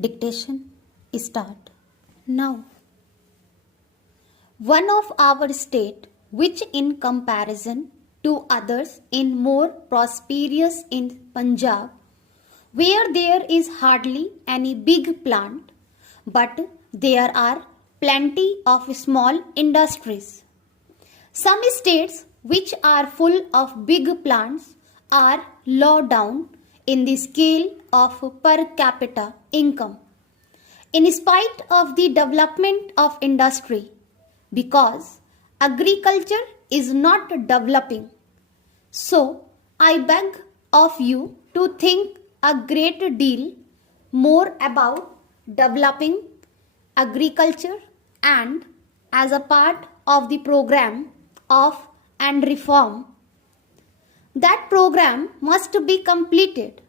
Dictation start. Now, one of our state which in comparison to others is more prosperous in Punjab, where there is hardly any big plant, but there are plenty of small industries. Some states which are full of big plants are low down in the scale of per capita income, in spite of the development of industry, because agriculture is not developing. So, I beg of you to think a great deal more about developing agriculture, and as a part of the program of and reform, that program must be completed.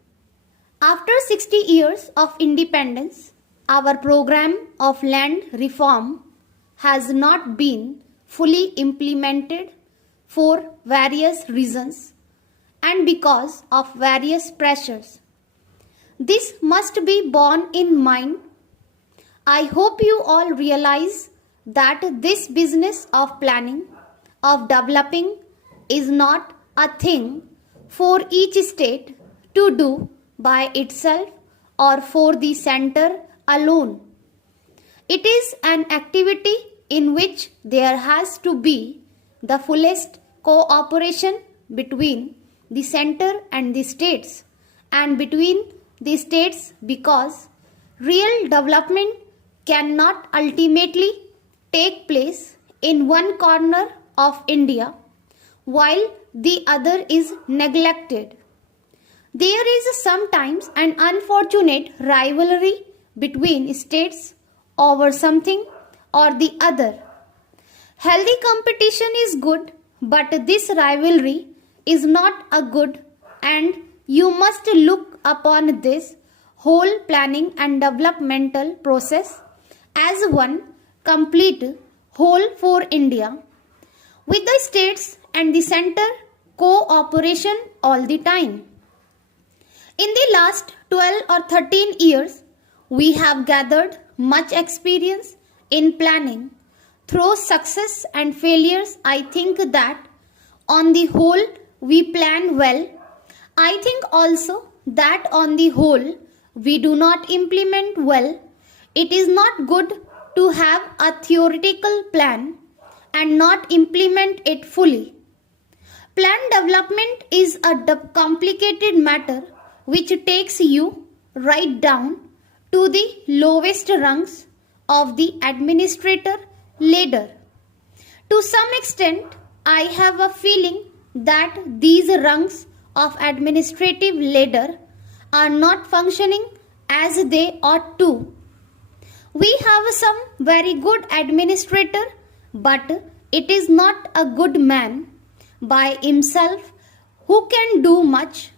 After 60 years of independence, our program of land reform has not been fully implemented for various reasons and because of various pressures. This must be borne in mind. I hope you all realize that this business of planning, of developing, is not a thing for each state to do by itself or for the center alone. It is an activity in which there has to be the fullest cooperation between the center and the states, and between the states, because real development cannot ultimately take place in one corner of India while the other is neglected. There is sometimes an unfortunate rivalry between states over something or the other. Healthy competition is good, but this rivalry is not a good, and you must look upon this whole planning and developmental process as one complete whole for India, with the states and the center cooperation all the time. In the last 12 or 13 years, we have gathered much experience in planning. Through success and failures, I think that on the whole we plan well. I think also that on the whole we do not implement well. It is not good to have a theoretical plan and not implement it fully. Plan development is a complicated matter which takes you right down to the lowest rungs of the administrator ladder. To some extent, I have a feeling that these rungs of administrative ladder are not functioning as they ought to. We have some very good administrator, but it is not a good man by himself who can do much.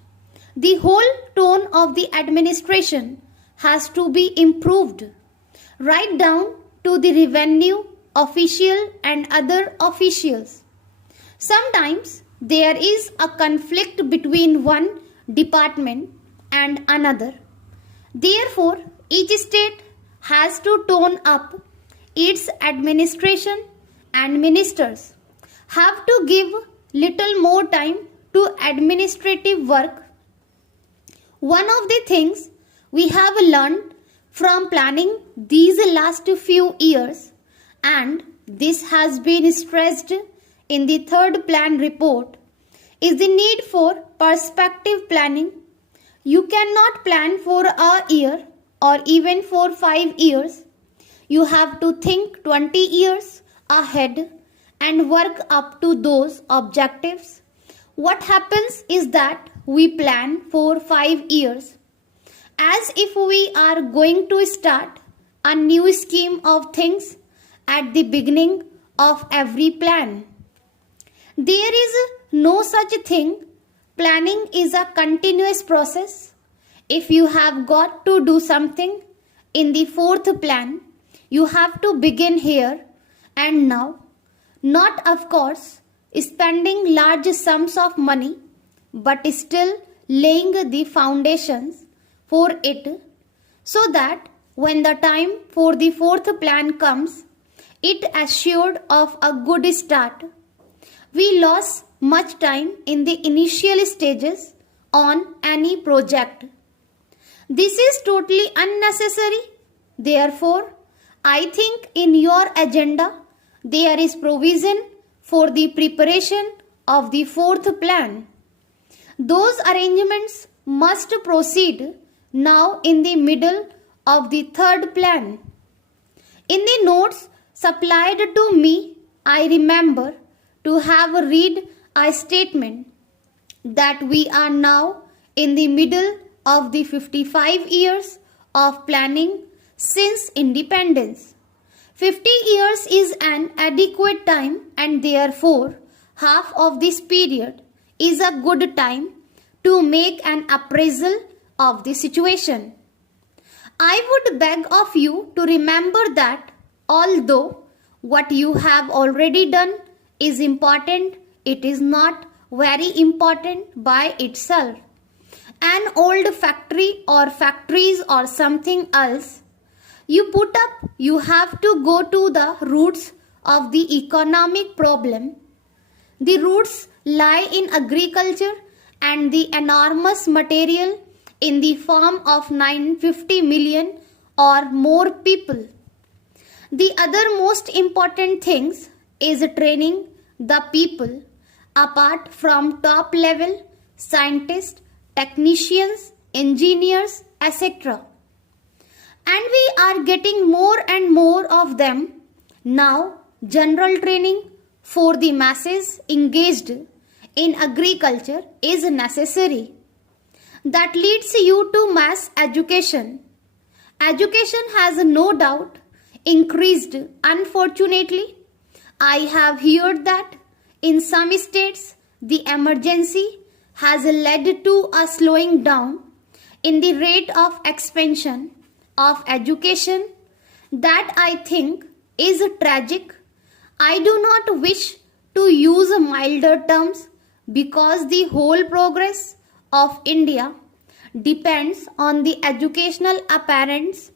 The whole tone of the administration has to be improved, right down to the revenue official and other officials. Sometimes there is a conflict between one department and another. Therefore, each state has to tone up its administration, and ministers have to give little more time to administrative work. One of the things we have learned from planning these last few years, and this has been stressed in the third plan report, is the need for perspective planning. You cannot plan for a year or even for 5 years. You have to think 20 years ahead and work up to those objectives. What happens is that we plan for 5 years as if we are going to start a new scheme of things at the beginning of every plan. There is no such thing. Planning is a continuous process. If you have got to do something in the fourth plan, you have to begin here and now. Not, of course, spending large sums of money, but still laying the foundations for it so that when the time for the fourth plan comes, it assured of a good start. We lost much time in the initial stages on any project. This is totally unnecessary. Therefore, I think in your agenda there is provision for the preparation of the fourth plan. Those arrangements must proceed now in the middle of the third plan. In the notes supplied to me, I remember to have read a statement that we are now in the middle of the 55 years of planning since independence. 50 years is an adequate time, and therefore half of this period is a good time to make an appraisal of the situation. I would beg of you to remember that although what you have already done is important, it is not very important by itself. An old factory or factories or something else you put up, you have to go to the roots of the economic problem. The roots lie in agriculture and the enormous material in the form of 950 million or more people. The other most important things is training the people apart from top level scientists, technicians, engineers, etc. And we are getting more and more of them. Now, general training for the masses engaged in agriculture is necessary. That leads you to mass education. Education has no doubt increased. Unfortunately, I have heard that in some states the emergency has led to a slowing down in the rate of expansion of education. That I think is tragic. I do not wish to use milder terms because the whole progress of India depends on the educational apparatus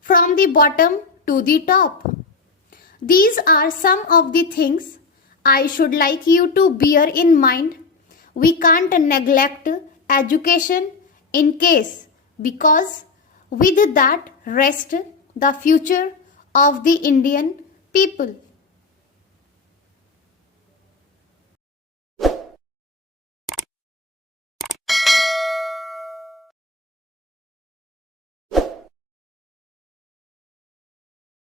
from the bottom to the top. These are some of the things I should like you to bear in mind. We can't neglect education in case, because with that rests the future of the Indian people.